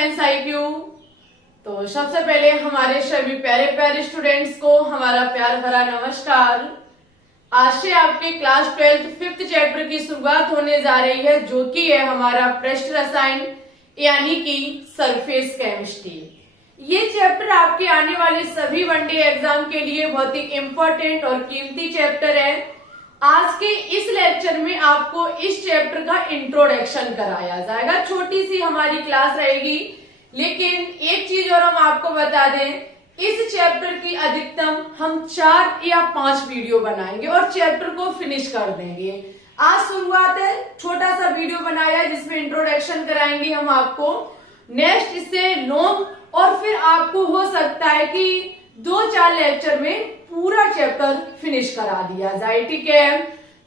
Science IQ। तो सबसे पहले हमारे सभी प्यारे प्यारे स्टूडेंट्स को हमारा प्यार भरा नमस्कार। आज से आपके क्लास 12th 5th चैप्टर की शुरुआत होने जा रही है, जो कि है हमारा पृष्ठ रसायन यानी कि सरफेस केमिस्ट्री। ये चैप्टर आपके आने वाले सभी वनडे एग्जाम के लिए बहुत ही इम्पोर्टेंट और कीमती चैप्टर है। आज के इस लेक्चर में आपको इस चैप्टर का इंट्रोडक्शन कराया जाएगा। छोटी सी हमारी क्लास रहेगी, लेकिन एक चीज और हम आपको बता दें, इस चैप्टर की अधिकतम हम 4 या 5 वीडियो बनाएंगे और चैप्टर को फिनिश कर देंगे। आज शुरुआत है, छोटा सा वीडियो बनाया है जिसमें इंट्रोडक्शन कराएंगे हम आपको। नेक्स्ट इससे लॉन्ग, और फिर आपको हो सकता है कि 2-4 लेक्चर में पूरा चैप्टर फिनिश करा दिया जाए। ठीक है,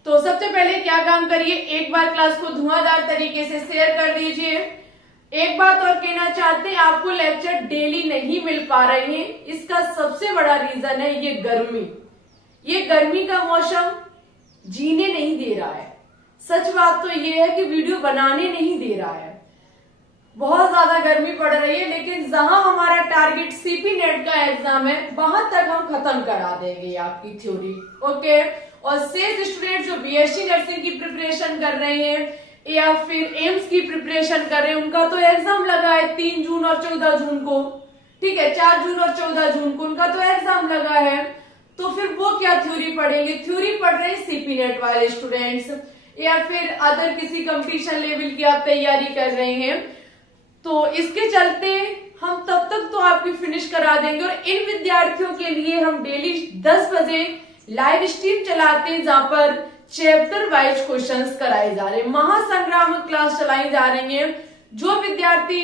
तो सबसे पहले क्या काम करिए, एक बार क्लास को धुआंधार तरीके से शेयर कर दीजिए। एक बात और कहना चाहते हैं, आपको लेक्चर डेली नहीं मिल पा रहे हैं, इसका सबसे बड़ा रीजन है ये गर्मी। ये गर्मी का मौसम जीने नहीं दे रहा है। सच बात तो ये है कि वीडियो बनाने नहीं दे रहा है, बहुत ज्यादा गर्मी पड़ रही है। लेकिन जहां हमारा टारगेट CP नेट का एग्जाम है, वहां तक हम खत्म करा देंगे आपकी थ्योरी। ओके, और शेष स्टूडेंट जो BSc नर्सिंग की प्रिपरेशन कर रहे हैं या फिर एम्स की प्रिपरेशन कर रहे हैं, उनका तो एग्जाम लगा है 3 जून और 14 जून को। ठीक है, 4 जून और 14 जून को उनका तो एग्जाम लगा है। तो फिर वो क्या थ्योरी पढ़ेंगे? थ्योरी पढ़ रहे हैं CP नेट वाले स्टूडेंट्स, या फिर अदर किसी कंपटीशन लेवल की आप तैयारी कर रहे हैं। तो इसके चलते हम तब तक तो आपकी फिनिश करा देंगे। और इन विद्यार्थियों के लिए हम डेली 10 बजे लाइव स्ट्रीम चलाते हैं, जहां पर चैप्टर वाइज क्वेश्चंस कराए जा रहे हैं। महासंग्रामक क्लास चलाई जा रही है। जो विद्यार्थी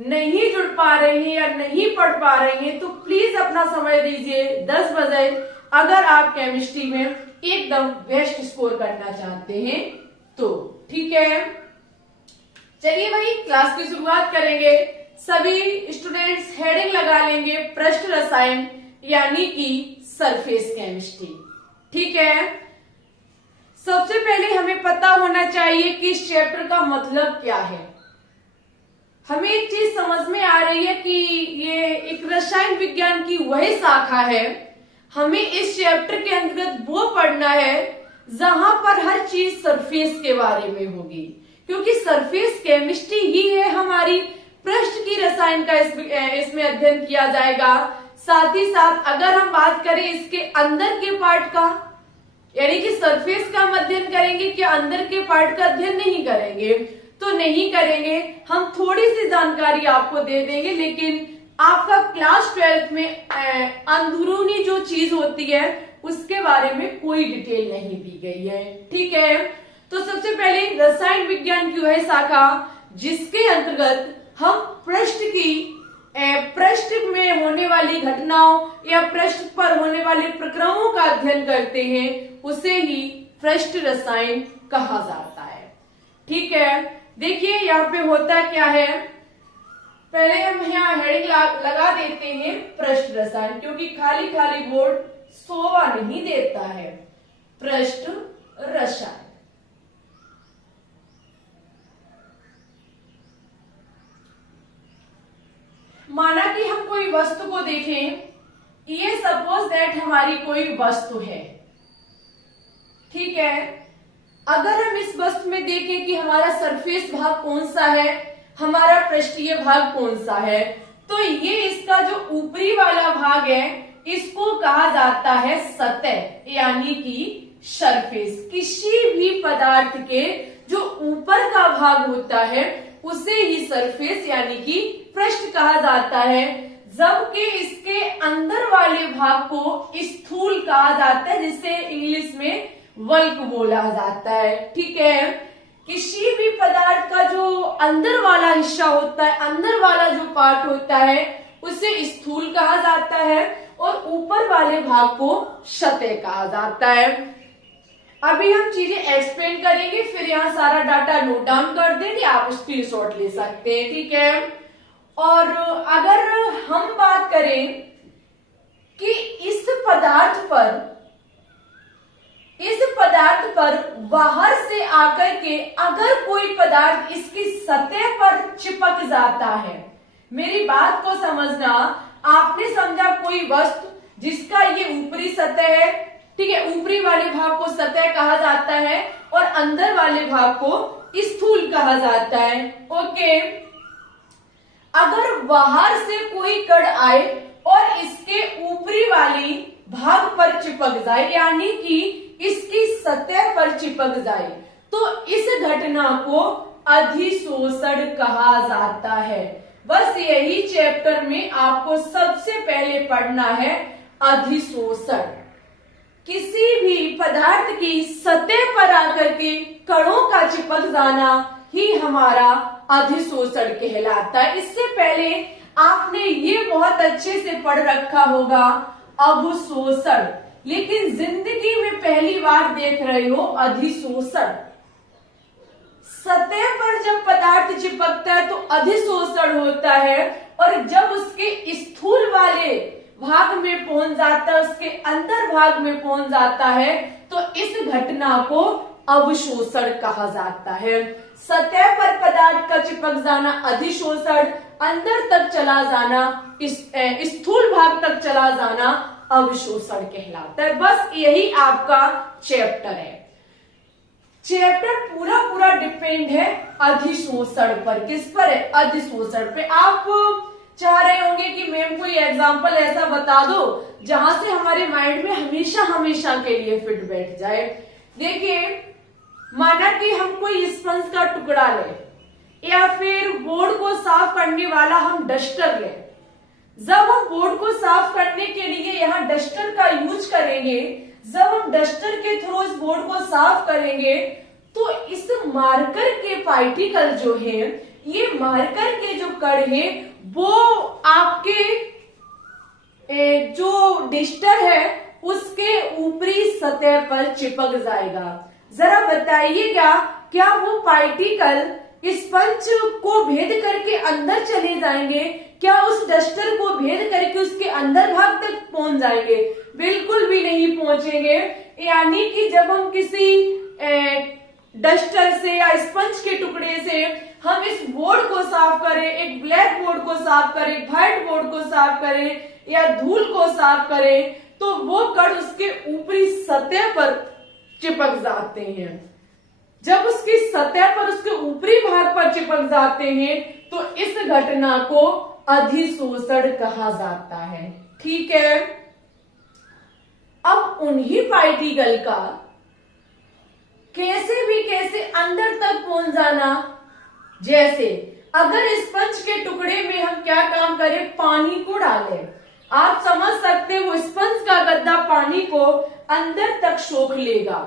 नहीं जुड़ पा रहे हैं या नहीं पढ़ पा रहे हैं, तो प्लीज अपना समय दीजिए 10 बजे, अगर आप केमिस्ट्री में एकदम बेस्ट स्कोर करना चाहते हैं तो। ठीक है, चलिए भाई क्लास की शुरुआत करेंगे। सभी स्टूडेंट्स हेडिंग लगा लेंगे पृष्ठ रसायन यानी कि सरफेस केमिस्ट्री। ठीक है, सबसे पहले हमें पता होना चाहिए कि इस चैप्टर का मतलब क्या है। हमें एक चीज समझ में आ रही है कि ये एक रसायन विज्ञान की वही शाखा है। हमें इस चैप्टर के अंतर्गत वो पढ़ना है जहां पर हर चीज सरफेस के बारे में होगी, क्योंकि सरफेस केमिस्ट्री ही है हमारी। पृष्ठ की रसायन का इसमें अध्ययन किया जाएगा। साथ ही साथ अगर हम बात करें इसके अंदर के पार्ट का, यानी कि सरफेस का हम अध्ययन करेंगे, कि अंदर के पार्ट का अध्ययन नहीं करेंगे, तो नहीं करेंगे। हम थोड़ी सी जानकारी आपको दे देंगे, लेकिन आपका क्लास 12th में अंदरूनी जो चीज होती है उसके बारे में कोई डिटेल नहीं दी गई है। ठीक है, तो सबसे पहले रसायन विज्ञान की वह शाखा जिसके अंतर्गत हम पृष्ठ में होने वाली घटनाओं या पृष्ठ पर होने वाले प्रक्रमों का अध्ययन करते हैं, उसे ही पृष्ठ रसायन कहा जाता है। ठीक है, देखिए यहाँ पे होता क्या है, पहले हम यहाँ हेडिंग लगा देते हैं पृष्ठ रसायन, क्योंकि खाली खाली बोर्ड शोभा नहीं देता है। पृष्ठ रसायन, माना कि हम कोई वस्तु को देखें, ये सपोज दैट हमारी कोई वस्तु है। ठीक है, अगर हम इस वस्तु में देखें कि हमारा सरफेस भाग कौन सा है, हमारा पृष्ठीय भाग कौन सा है, तो ये इसका जो ऊपरी वाला भाग है इसको कहा जाता है सतह यानी कि सरफेस। किसी भी पदार्थ के जो ऊपर का भाग होता है उसे ही सरफेस यानी कि पृष्ठ कहा जाता है, जबकि इसके अंदर वाले भाग को स्थूल कहा जाता है, जिसे इंग्लिश में वल्क बोला जाता है। ठीक है, किसी भी पदार्थ का जो अंदर वाला हिस्सा होता है, अंदर वाला जो पार्ट होता है, उसे स्थूल कहा जाता है और ऊपर वाले भाग को सतह कहा जाता है। अभी हम चीजें एक्सप्लेन करेंगे, फिर यहाँ सारा डाटा नोट डाउन कर देंगे, आप स्क्रीनशॉट ले सकते हैं। ठीक है, और अगर हम बात करें कि इस पदार्थ पर बाहर से आकर के अगर कोई पदार्थ इसकी सतह पर चिपक जाता है, मेरी बात को समझना। आपने समझा कोई वस्तु जिसका ये ऊपरी सतह है, ठीक है, ऊपरी वाले भाग को सतह कहा जाता है और अंदर वाले भाग को स्थूल कहा जाता है। ओके, अगर बाहर से कोई कण आए और इसके ऊपरी वाली भाग पर चिपक जाए, यानी कि इसकी सतह पर चिपक जाए, तो इस घटना को अधिशोषण कहा जाता है। बस यही चैप्टर में आपको सबसे पहले पढ़ना है, अधिशोषण। किसी भी पदार्थ की सतह पर आकर के कणों का चिपक जाना ही हमारा अधिशोषण कहलाता है। इससे पहले आपने ये बहुत अच्छे से पढ़ रखा होगा अवशोषण, लेकिन जिंदगी में पहली बार देख रहे हो अधिशोषण। सतह पर जब पदार्थ चिपकता है तो अधिशोषण होता है, और जब उसके स्थूल वाले भाग में पहुंच जाता है, उसके अंदर भाग में पहुंच जाता है, तो इस घटना को अवशोषण कहा जाता है। सतह पर पदार्थ का चिपक जाना अधिशोषण, अंदर तक चला जाना, स्थूल भाग तक चला जाना अवशोषण कहलाता है। बस यही आपका चैप्टर है। चैप्टर पूरा डिपेंड है अधिशोषण पर। किस पर है? अधिशोषण पे। आप चाह रहे होंगे कि मैम कोई एग्जाम्पल ऐसा बता दो जहां से हमारे माइंड में हमेशा हमेशा के लिए फिट बैठ जाए। देखिए, माना कि हम कोई स्पंज का टुकड़ा लें या फिर बोर्ड को साफ करने वाला हम डस्टर लें। जब हम बोर्ड को साफ करने के लिए यहाँ डस्टर का यूज करेंगे, जब हम डस्टर के थ्रू इस बोर्ड को साफ करेंगे, तो इस मार्कर के पार्टिकल जो है, ये मार्कर के जो कण है, वो आपके जो डस्टर है उसके ऊपरी सतह पर चिपक जाएगा। जरा बताइएगा, क्या वो पार्टिकल स्पंज को भेद करके अंदर चले जाएंगे? क्या उस डस्टर को भेद करके उसके अंदर भाग तक पहुंच जाएंगे? बिल्कुल भी नहीं पहुंचेंगे। यानी कि जब हम किसी डस्टर से या स्पंज के टुकड़े से हम इस बोर्ड को साफ करें, एक ब्लैक बोर्ड को साफ करें, एक व्हाइट बोर्ड को साफ करें या धूल को साफ करें, तो वो कण उसके ऊपरी सतह पर चिपक जाते हैं। जब उसकी सतह पर, उसके ऊपरी भाग पर चिपक जाते हैं, तो इस घटना को अधिशोषण कहा जाता है। ठीक है, अब उन्हीं पार्टिकल का कैसे अंदर तक पहुंच जाना। जैसे अगर स्पंज के टुकड़े में हम क्या काम करें, पानी को डालें, आप समझ सकते हैं वो स्पंज का गद्दा पानी को अंदर तक सोख लेगा।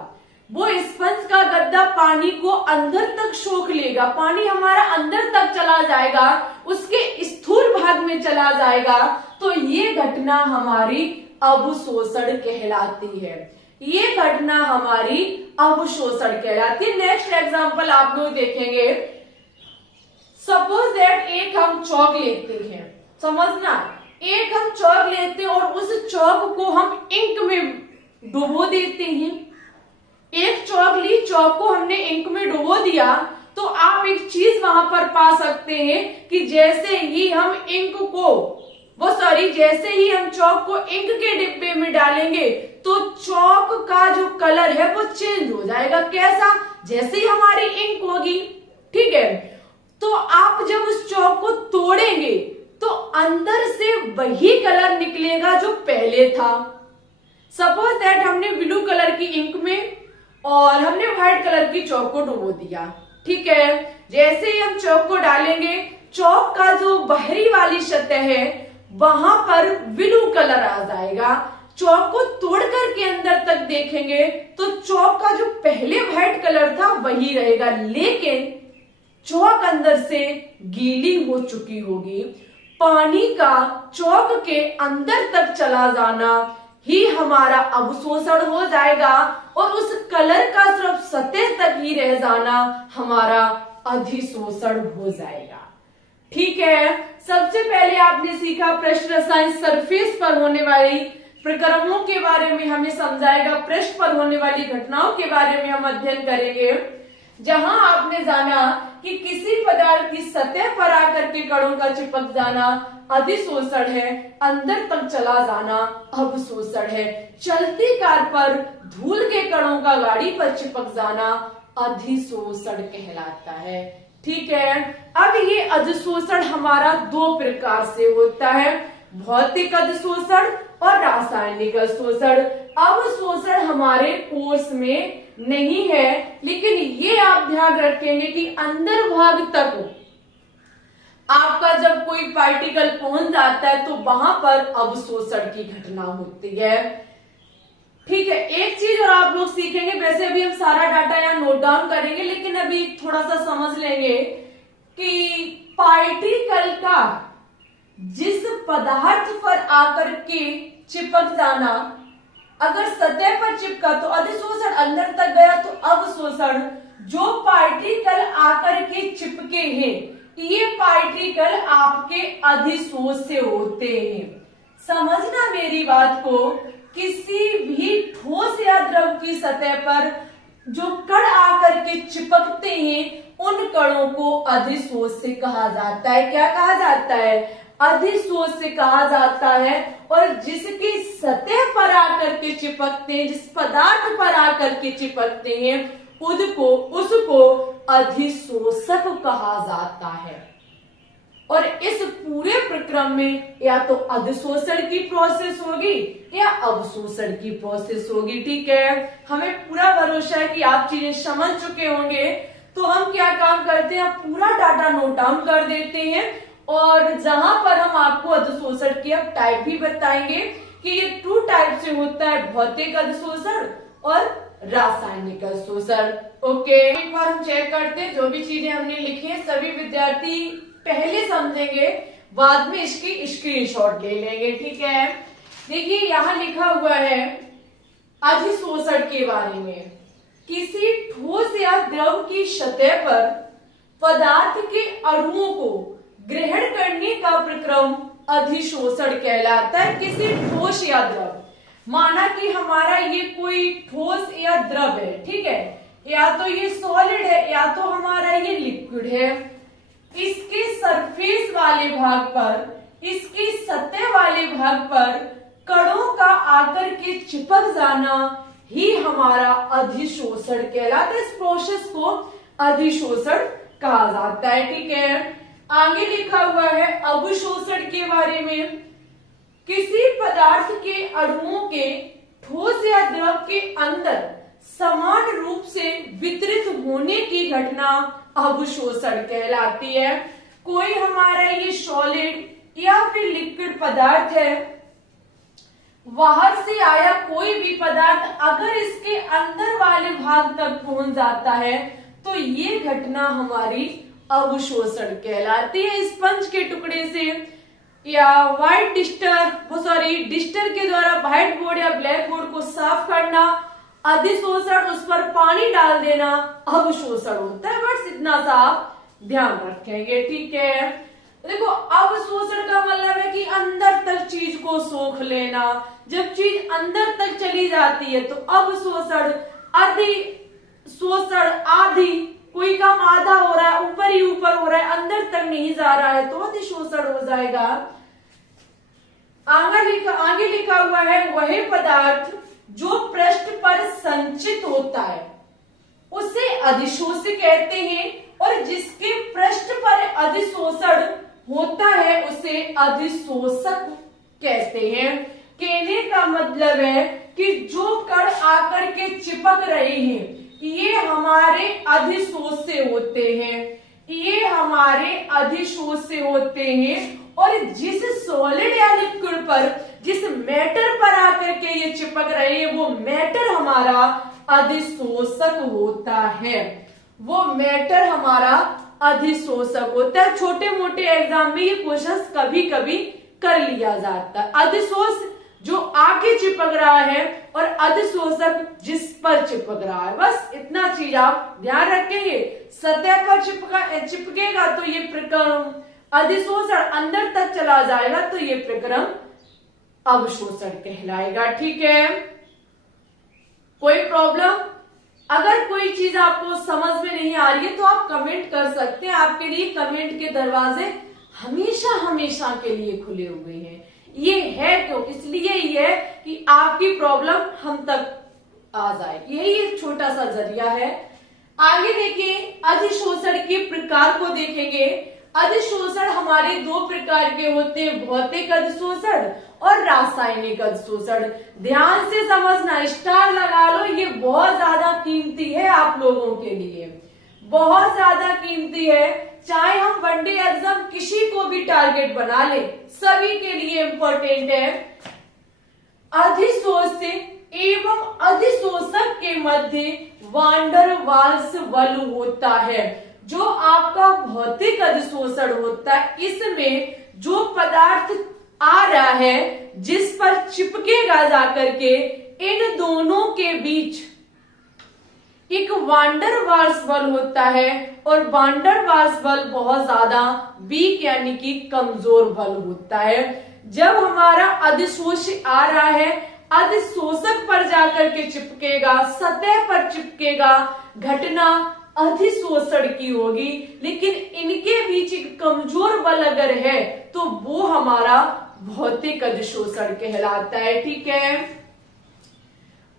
वो स्पंज का गद्दा पानी को अंदर तक सोख लेगा, पानी हमारा अंदर तक चला जाएगा, उसके स्थूल भाग में चला जाएगा, तो ये घटना हमारी अवशोषण कहलाती है। ये घटना हमारी अवशोषण कहलाती है। नेक्स्ट एग्जांपल आप लोग देखेंगे। सपोज दैट एक हम चौक लेते हैं, समझना, एक हम चौक लेते हैं और उस चौक को हम इंक में डुबो देते हैं। एक चौक ली, चौक को हमने इंक में डुबो दिया, तो आप एक चीज वहां पर पा सकते हैं कि जैसे ही हम इंक को जैसे ही हम चौक को इंक के डिब्बे में डालेंगे, तो चौक का जो कलर है वो चेंज हो जाएगा। कैसा? जैसे ही हमारी इंक होगी, ठीक है, तो आप जब उस चौक को तोड़ेंगे तो अंदर से वही कलर निकलेगा जो पहले था। सपोज दैट हमने ब्लू कलर की इंक में और हमने व्हाइट कलर की चौक को डुबो दिया, ठीक है। जैसे ही हम चौक को डालेंगे, चौक का जो बाहरी वाली सतह है वहां पर ब्लू कलर आ जाएगा। चौक को तोड़ करके अंदर तक देखेंगे तो चौक का जो पहले व्हाइट कलर था वही रहेगा, लेकिन चौक अंदर से गीली हो चुकी होगी। पानी का चौक के अंदर तक चला जाना ही हमारा अवशोषण हो जाएगा और उस कलर का सिर्फ सतह तक ही रह जाना हमारा अधिशोषण हो जाएगा। ठीक है, सबसे पहले आपने सीखा पृष्ठ रसायन सरफेस पर होने वाली प्रक्रमों के बारे में हमें समझाएगा, पृष्ठ पर होने वाली घटनाओं के बारे में हम अध्ययन करेंगे। जहां आपने जाना कि किसी पदार्थ की सतह पर आकर के कणों का चिपक जाना अधिशोषण है, अंदर तक चला जाना अवशोषण है। चलती कार पर धूल के कणों का गाड़ी पर चिपक जाना अधिशोषण कहलाता है। ठीक है, अब ये अधिशोषण हमारा दो प्रकार से होता है, भौतिक अधिशोषण और रासायनिक अधिशोषण। अवशोषण हमारे कोर्स में नहीं है, लेकिन ये आप ध्यान रखेंगे कि अंदर भाग तक आपका जब कोई पार्टिकल पहुंच जाता है तो वहां पर अवशोषण की घटना होती है। ठीक है, एक चीज और आप लोग सीखेंगे, वैसे अभी हम सारा डाटा यहाँ नोट डाउन करेंगे, लेकिन अभी थोड़ा सा समझ लेंगे कि पार्टिकल का जिस पदार्थ पर आकर के चिपक जाना, अगर सतह पर चिपका तो अधिशोषण, अंदर तक गया तो अवशोषण। जो पार्टिकल आकर के चिपके हैं ये पार्टिकल आपके अधिशोष से होते हैं। समझना मेरी बात को, किसी भी ठोस या द्रव की सतह पर जो कण आकर के चिपकते हैं उन कणों को अधिशोष से कहा जाता है। क्या कहा जाता है? अधिशोष से कहा जाता है। और जिसकी सतह पर आकर के चिपकते हैं, जिस पदार्थ पर आकर के चिपकते हैं उसको अधिशोषक कहा जाता है। और इस पूरे प्रक्रम में या तो अधिशोषण की प्रोसेस होगी या अवशोषण की प्रोसेस होगी। ठीक है, हमें पूरा भरोसा है कि आप चीजें समझ चुके होंगे। तो हम क्या काम करते हैं, पूरा डाटा नोट डाउन कर देते हैं और जहां पर हम आपको अधिशोषण की अब टाइप भी बताएंगे कि ये 2 टाइप से होता है, भौतिक अधिशोषण और रासायनिक अधिशोषण। ओके, एक बार हम चेक करते हैं, जो भी चीजें हमने लिखी है सभी विद्यार्थी पहले समझेंगे, बाद में इसकी स्क्रीनशॉट ले लेंगे। ठीक है, देखिए यहाँ लिखा हुआ है अधिशोषण के बारे में, किसी ठोस या द्रव की सतह पर पदार्थ के अणुओं को ग्रहण करने का प्रक्रम अधिशोषण कहलाता है। किसी ठोस या द्रव, माना कि हमारा ये कोई ठोस या द्रव है, ठीक है, या तो ये सॉलिड है या तो हमारा ये लिक्विड है। इसके सरफेस वाले भाग पर, इसकी सतह वाले भाग पर कणों का आकर के चिपक जाना ही हमारा अधिशोषण कहलाता है। इस प्रोसेस को अधिशोषण कहा जाता है। ठीक है, आगे लिखा हुआ है अवशोषण के बारे में, किसी पदार्थ के अणुओं के ठोस या द्रव के अंदर समान रूप से वितरित होने की घटना अवशोषण कहलाती है। कोई हमारा ये सॉलिड या फिर लिक्विड पदार्थ है, बाहर से आया कोई भी पदार्थ अगर इसके अंदर वाले भाग तक पहुंच जाता है तो ये घटना हमारी अवशोषण कहलाती है। स्पंज के टुकड़े से या डिस्टर के द्वारा व्हाइट बोर्ड या ब्लैक बोर्ड को साफ करना अधिशोषण, उस पर पानी डाल देना अवशोषण होता है। बस इतना सा आप ध्यान रखेंगे। ठीक है, देखो अवशोषण का मतलब है कि अंदर तक चीज को सोख लेना। जब चीज अंदर तक चली जाती है तो अवशोषण, अधिशोषण आधी, कोई काम आधा हो रहा है, ऊपर ही ऊपर हो रहा है, अंदर तक नहीं जा रहा है तो अधिशोषण हो जाएगा। आगे लिखा हुआ है वह पदार्थ जो पृष्ठ पर संचित होता है उसे अधिशोषित कहते हैं, और जिसके पृष्ठ पर अधिशोषण होता है उसे अधिशोषक कहते हैं। कहने का मतलब है कि जो कण आकर के चिपक रहे हैं ये हमारे अधिशोष से होते हैं, ये हमारे अधिशोष से होते हैं। और जिस सॉलिड या लिक्विड पर, जिस मैटर पर आकर के ये चिपक रहे हैं वो मैटर हमारा अधिशोषक होता है, वो मैटर हमारा अधिशोषक होता है। छोटे मोटे एग्जाम में ये क्वेश्चंस कभी कभी कर लिया जाता है। अधिशोष जो आके चिपक रहा है और अधिशोषक जिस पर चिपक रहा है, बस इतना चीज आप ध्यान रखेंगे। सतह पर चिपकेगा तो ये प्रक्रम अधिशोषण, अंदर तक चला जाएगा तो ये प्रक्रम अवशोषण कहलाएगा। ठीक है, कोई प्रॉब्लम? अगर कोई चीज आपको समझ में नहीं आ रही है तो आप कमेंट कर सकते हैं, आपके लिए कमेंट के दरवाजे हमेशा हमेशा के लिए खुले हुए हैं। ये है क्यों? इसलिए ये है कि आपकी प्रॉब्लम हम तक आ जाए, यही एक छोटा सा जरिया है। आगे देखिए, अधिशोषण के प्रकार को देखेंगे। अधिशोषण हमारे दो प्रकार के होते हैं, भौतिक अधिशोषण और रासायनिक अधिशोषण। ध्यान से समझना, स्टार लगा लो, ये बहुत ज्यादा कीमती है आप लोगों के लिए, बहुत ज्यादा कीमती है। चाहे हम वनडे एग्जाम किसी को भी टारगेट बना ले, सभी के लिए इंपॉर्टेंट है। अधिशोषित एवं अधिशोषक के मध्य वान डर वाल्स बल होता है। जो आपका भौतिक अधिशोषण होता है, इसमें जो पदार्थ आ रहा है जिस पर चिपकेगा जाकर के, इन दोनों के बीच एक वान डर वाल्स बल होता है, और वान डर वाल्स बल बहुत ज्यादा वीक यानी कि कमजोर बल होता है। जब हमारा अधिशोष आ रहा है, अधिशोषक पर जाकर के चिपकेगा, सतह पर चिपकेगा, घटना अधिशोषण की होगी। लेकिन इनके बीच एक कमजोर बल अगर है तो वो हमारा भौतिक अधिशोषण कहलाता है। ठीक है।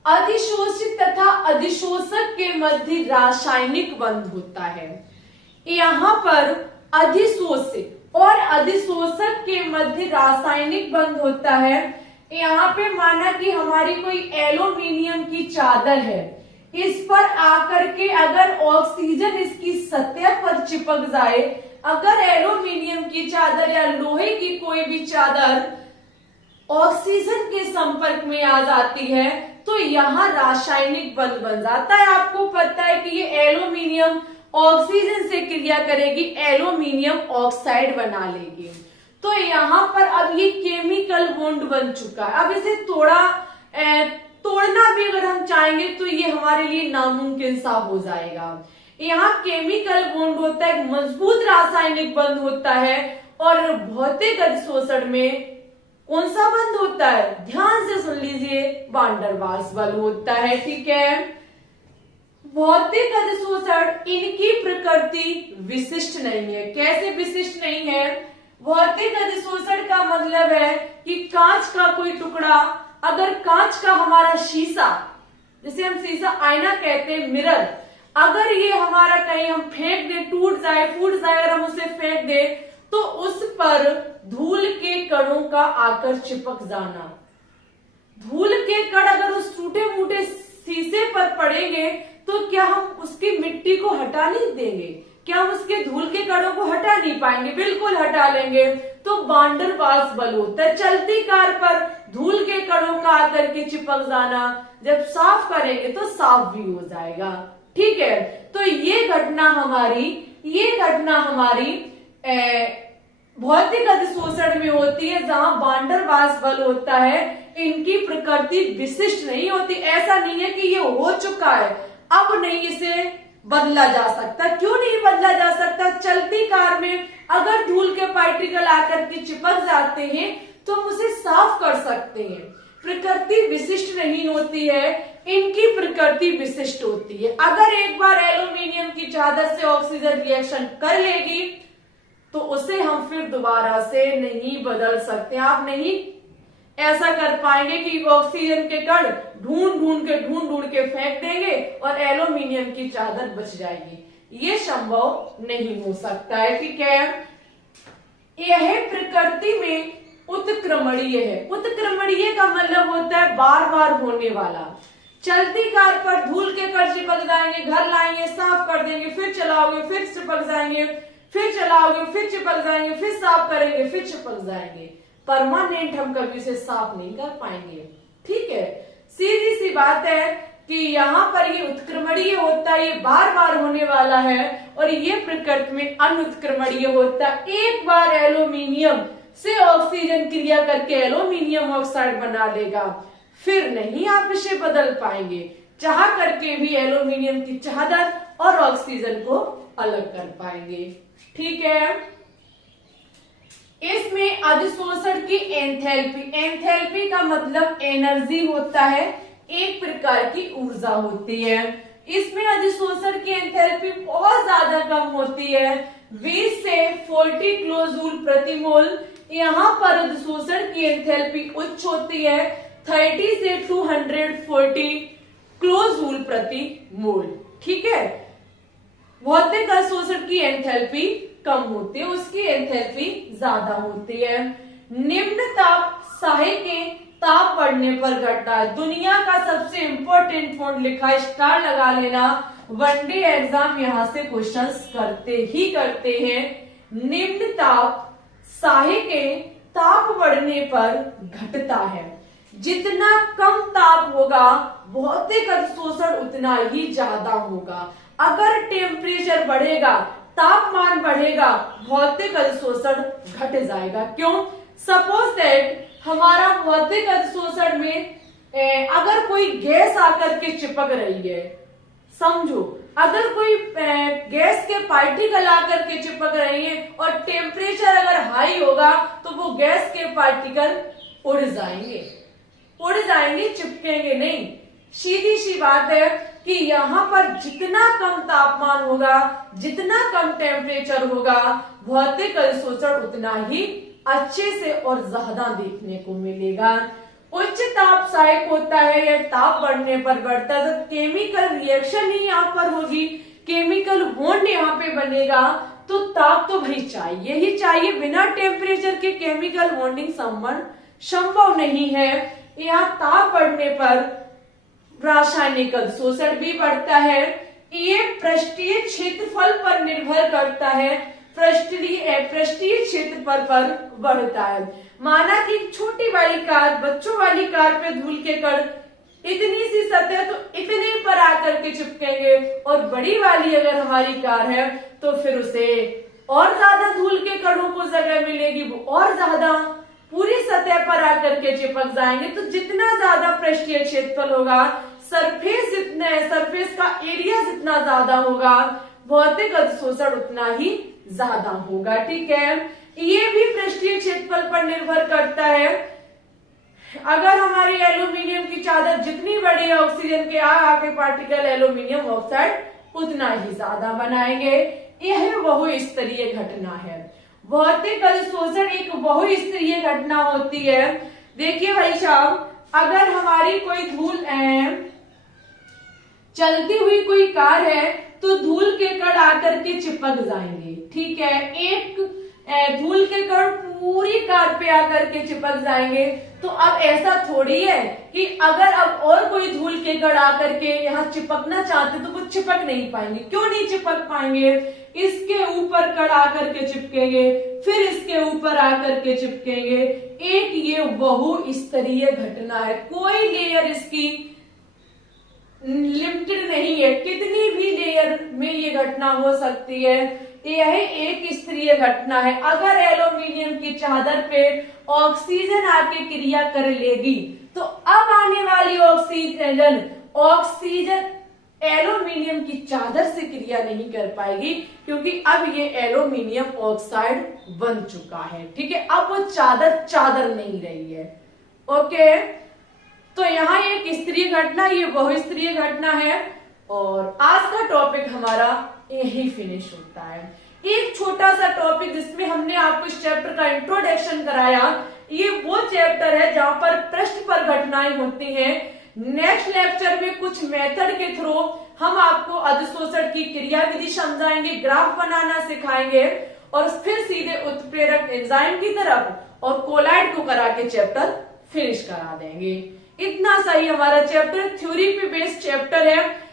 अधिशोषित तथा अधिशोषक के मध्य रासायनिक बंध होता है। यहाँ पर अधिशोषित और अधिशोषक के मध्य रासायनिक बंध होता है। यहाँ पे माना कि हमारी कोई एल्यूमिनियम की चादर है, इस पर आकर के अगर ऑक्सीजन इसकी सतह पर चिपक जाए, अगर एल्यूमिनियम की चादर या लोहे की कोई भी चादर ऑक्सीजन के संपर्क में आ जाती है तो यहाँ रासायनिक बंध बन जाता है। आपको पता है कि ये एल्यूमिनियम ऑक्सीजन से क्रिया करेगी, एल्यूमिनियम ऑक्साइड बना लेगी। तो यहाँ पर अब ये केमिकल बॉन्ड बन चुका है। अब इसे तोड़ना भी अगर हम चाहेंगे तो ये हमारे लिए नामुमकिन सा हो जाएगा। यहाँ केमिकल बॉन्ड होता है, मजबूत रासायनिक बंध होता है, और भौतिक अधिशोषण में कौन सा बंध होता है? ध्यान से सुन लीजिए, वान डर वाल्स बल होता है। ठीक है। भौतिक अधिशोषण, इनकी प्रकृति विशिष्ट नहीं है। कैसे विशिष्ट नहीं है? भौतिक अधिशोषण का मतलब है कि कांच का कोई टुकड़ा, अगर कांच का हमारा शीशा, जिसे हम शीशा आईना कहते हैं, मिरर, अगर ये हमारा कहीं हम फेंक दे, टूट जाए, फूट जाए, अगर हम उसे फेंक दे तो उस पर धूल के कणों का आकर चिपक जाना। धूल के कण अगर उस टूटे फूटे शीशे पर पड़ेंगे तो क्या हम उसकी मिट्टी को हटा नहीं देंगे? क्या हम उसके धूल के कणों को हटा नहीं पाएंगे? बिल्कुल हटा लेंगे। तो वान डर वाल्स बल होता है। चलती कार पर धूल के कणों का आकर के चिपक जाना, जब साफ करेंगे तो साफ भी हो जाएगा। ठीक है। तो ये घटना हमारी भौतिक अधिशोषण में होती है, जहां वान डर वाल्स बल होता है। इनकी प्रकृति विशिष्ट नहीं होती। ऐसा नहीं है कि ये हो चुका है, अब नहीं इसे बदला जा सकता। क्यों नहीं बदला जा सकता? चलती कार में अगर धूल के पार्टिकल आकर के चिपक जाते हैं तो हम उसे साफ कर सकते हैं। प्रकृति विशिष्ट नहीं होती है, इनकी प्रकृति विशिष्ट होती है। अगर एक बार एल्यूमिनियम की चादर से ऑक्सीजन रिएक्शन कर लेगी तो उसे हम फिर दोबारा से नहीं बदल सकते। आप नहीं ऐसा कर पाएंगे कि ऑक्सीजन के कण ढूंढ के फेंक देंगे और एल्यूमिनियम की चादर बच जाएगी। ये संभव नहीं हो सकता है। ठीक है। यह प्रकृति में उत्क्रमणीय है। उत्क्रमणीय का मतलब होता है बार बार होने वाला। चलती कार पर धूल के कण चिपक जाएंगे, घर लाएंगे, साफ कर देंगे, फिर चलाओगे, फिर चिपक जाएंगे, फिर चलाओगे, फिर चिपक जाएंगे, फिर साफ करेंगे, फिर चिपक जाएंगे। परमानेंट हम कभी से साफ नहीं कर पाएंगे। ठीक है। सीधी सी बात है कि यहाँ पर ये उत्क्रमणीय होता है, ये बार बार होने वाला है, और ये प्रकृति में अनुत्क्रमणीय होता है। एक बार एल्यूमिनियम से ऑक्सीजन क्रिया करके एल्यूमिनियम ऑक्साइड बना लेगा, फिर नहीं आप इसे बदल पाएंगे। चाह करके भी एल्यूमिनियम की चादर और ऑक्सीजन को अलग कर पाएंगे। ठीक है। इसमें अधिशोषण की एंथैल्पी का मतलब एनर्जी होता है, एक प्रकार की ऊर्जा होती है। इसमें अधिशोषण की एंथैल्पी बहुत ज्यादा कम होती है, 20 से 40 किलोजूल प्रति मोल। यहाँ पर अधिशोषण की एंथैल्पी उच्च होती है, 30 से 240 किलोजूल प्रति मोल। ठीक है, भौतिक अधिशोषण की एंथैल्पी कम होती है, उसकी एंथैल्पी ज्यादा होती है। निम्न ताप साहे के ताप बढ़ने पर घटता है। दुनिया का सबसे इंपॉर्टेंट पॉइंट लिखा, स्टार लगा लेना, वनडे एग्जाम यहां से क्वेश्चंस करते ही करते हैं। निम्न ताप साहे के ताप बढ़ने पर घटता है। जितना कम ताप होगा भौतिक अधिशोषण उतना ही ज्यादा होगा। अगर टेम्परेचर बढ़ेगा, तापमान बढ़ेगा, भौतिक अधिशोषण घट जाएगा। क्यों? सपोज दैट हमारा भौतिक अधिशोषण में अगर कोई गैस आकर के चिपक रही है, समझो अगर कोई गैस के पार्टिकल आकर के चिपक रही है और टेम्परेचर अगर हाई होगा तो वो गैस के पार्टिकल उड़ जाएंगे, चिपकेंगे नहीं। सीधी सी बात है कि यहाँ पर जितना कम तापमान होगा, जितना कम टेम्परेचर होगा, भौतिक अधिशोषण उतना ही अच्छे से और ज्यादा देखने को मिलेगा। उच्च ताप सहायक होता है, यह ताप बढ़ने पर बढ़ता है, तो केमिकल रिएक्शन ही यहाँ पर होगी, केमिकल बॉन्ड यहाँ पे बनेगा, तो ताप तो भाई चाहिए ही चाहिए। बिना टेम्परेचर के केमिकल बॉन्डिंग संभव नहीं है। यहाँ ताप बढ़ने पर रासायनिक अधिशोषण भी बढ़ता है। ये पृष्ठीय क्षेत्रफल पर निर्भर करता है, पृष्ठीय क्षेत्रफल पर बढ़ता है। माना कि छोटी वाली कार, बच्चों वाली कार पे धूल के कण इतनी सी सतह तो इतने पर आकर के चिपकेंगे, और बड़ी वाली अगर हमारी कार है तो फिर उसे और ज्यादा धूल के कणों को जगह मिलेगी, वो और ज्यादा पूरी सतह पर आकर के चिपक जाएंगे। तो जितना ज्यादा पृष्ठीय क्षेत्रफल होगा, सरफेस का एरिया जितना ज्यादा होगा, भौतिक अधिशोषण उतना ही ज्यादा होगा। ठीक है, ये भी पृष्ठीय क्षेत्रफल पर निर्भर करता है। अगर हमारी एल्यूमिनियम की चादर जितनी बड़ी है, ऑक्सीजन के आगे पार्टिकल एल्यूमिनियम ऑक्साइड उतना ही ज्यादा बनाएंगे। यह बहुस्तरीय घटना है। भौतिक अधिशोषण एक बहुस्तरीय घटना होती है। देखिए भाई साहब, अगर हमारी कोई धूल चलती हुई कोई कार है तो धूल के कण आकर के चिपक जाएंगे। ठीक है, एक धूल के कण पूरी कार पे आकर के चिपक जाएंगे। तो अब ऐसा थोड़ी है कि अगर अब और कोई धूल के कण आकर के यहाँ चिपकना चाहते तो वो चिपक नहीं पाएंगे। क्यों नहीं चिपक पाएंगे? इसके ऊपर कण आकर के चिपकेंगे, फिर इसके ऊपर आकर के चिपकेंगे। एक ये बहुस्तरीय घटना है, कोई लेयर इसकी लिमिटेड नहीं है, कितनी भी लेयर में ये घटना हो सकती है। यह एक स्तरीय घटना है। अगर एल्यूमिनियम की चादर पे ऑक्सीजन आके क्रिया कर लेगी तो अब आने वाली ऑक्सीजन एल्यूमिनियम की चादर से क्रिया नहीं कर पाएगी, क्योंकि अब ये एल्यूमिनियम ऑक्साइड बन चुका है। ठीक है, अब वो चादर नहीं रही है। ओके, तो यहाँ एक स्तरीय घटना, ये बहुस्तरीय घटना है। और आज का टॉपिक हमारा यही फिनिश होता है। एक छोटा सा टॉपिक जिसमें हमने आपको इस चैप्टर का इंट्रोडक्शन कराया, ये वो चैप्टर है जहां पर प्रश्न पर घटनाएं होती हैं। नेक्स्ट लेक्चर में कुछ मेथड के थ्रू हम आपको अधिशोषण की क्रिया विधि समझाएंगे, ग्राफ बनाना सिखाएंगे, और फिर सीधे उत्प्रेरक एंजाइम की तरफ और कोलाइड को करा के चैप्टर फिनिश करा देंगे। इतना सही हमारा चैप्टर थ्योरी पे बेस्ड चैप्टर है।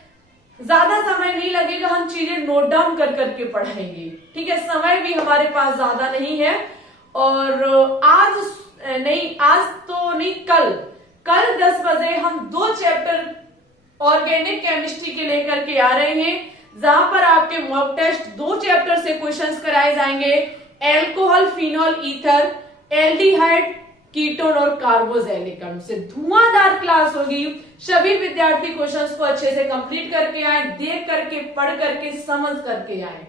ज्यादा समय नहीं लगेगा, हम चीजें नोट डाउन कर करके पढ़ाएंगे। ठीक है, समय भी हमारे पास ज्यादा नहीं है। और आज तो नहीं, कल 10 बजे हम 2 चैप्टर ऑर्गेनिक केमिस्ट्री के लेकर के आ रहे हैं, जहां पर आपके मॉक टेस्ट 2 चैप्टर से क्वेश्चंस कराए जाएंगे। Alcohol, phenol, ether, aldehyde, ketone और कार्बोजेनिक अणु से धुआंधार क्लास होगी। सभी विद्यार्थी क्वेश्चंस को अच्छे से कंप्लीट करके आए, देख करके, पढ़ करके, समझ करके आए।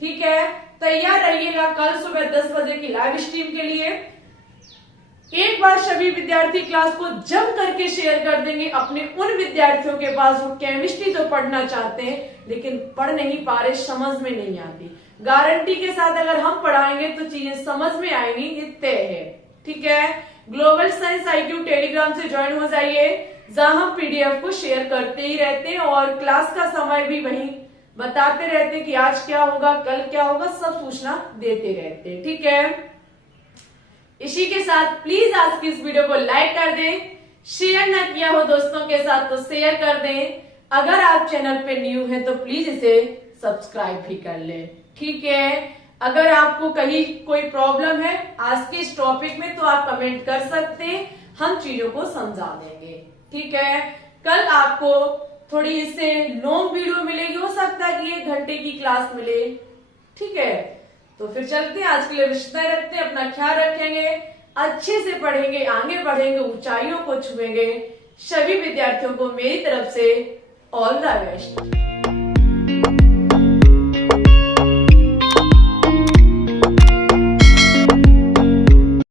ठीक है, तैयार रहिएगा कल सुबह 10 बजे की लाइव स्ट्रीम के लिए। एक बार सभी विद्यार्थी क्लास को जम करके शेयर कर देंगे अपने उन विद्यार्थियों के पास जो केमिस्ट्री तो पढ़ना चाहते हैं लेकिन पढ़ नहीं पा रहे, समझ में नहीं आती। गारंटी के साथ अगर हम पढ़ाएंगे तो चीजें समझ में आएंगी, ये तय है। ठीक है, ग्लोबल साइंस IQ टेलीग्राम से ज्वाइन हो जाइए, जहां हम PDF को शेयर करते ही रहते हैं और क्लास का समय भी वहीं बताते रहते हैं कि आज क्या होगा, कल क्या होगा, सब सूचना देते रहते हैं। ठीक है, इसी के साथ प्लीज आज की इस वीडियो को लाइक कर दें, शेयर ना किया हो दोस्तों के साथ तो शेयर कर दें। अगर आप चैनल पे न्यू हैं तो प्लीज इसे सब्सक्राइब भी कर लें। ठीक है, अगर आपको कहीं कोई प्रॉब्लम है आज के इस टॉपिक में तो आप कमेंट कर सकते हैं, हम चीजों को समझा देंगे। ठीक है, कल आपको थोड़ी इससे लॉन्ग वीडियो मिलेगी, हो सकता है कि 1 घंटे की क्लास मिले। ठीक है, तो फिर चलते हैं, आज के लिए रिश्ता रखते हैं, अपना ख्याल रखेंगे, अच्छे से पढ़ेंगे, आगे बढ़ेंगे, ऊंचाइयों को छुएंगे। सभी विद्यार्थियों को मेरी तरफ से ऑल द बेस्ट।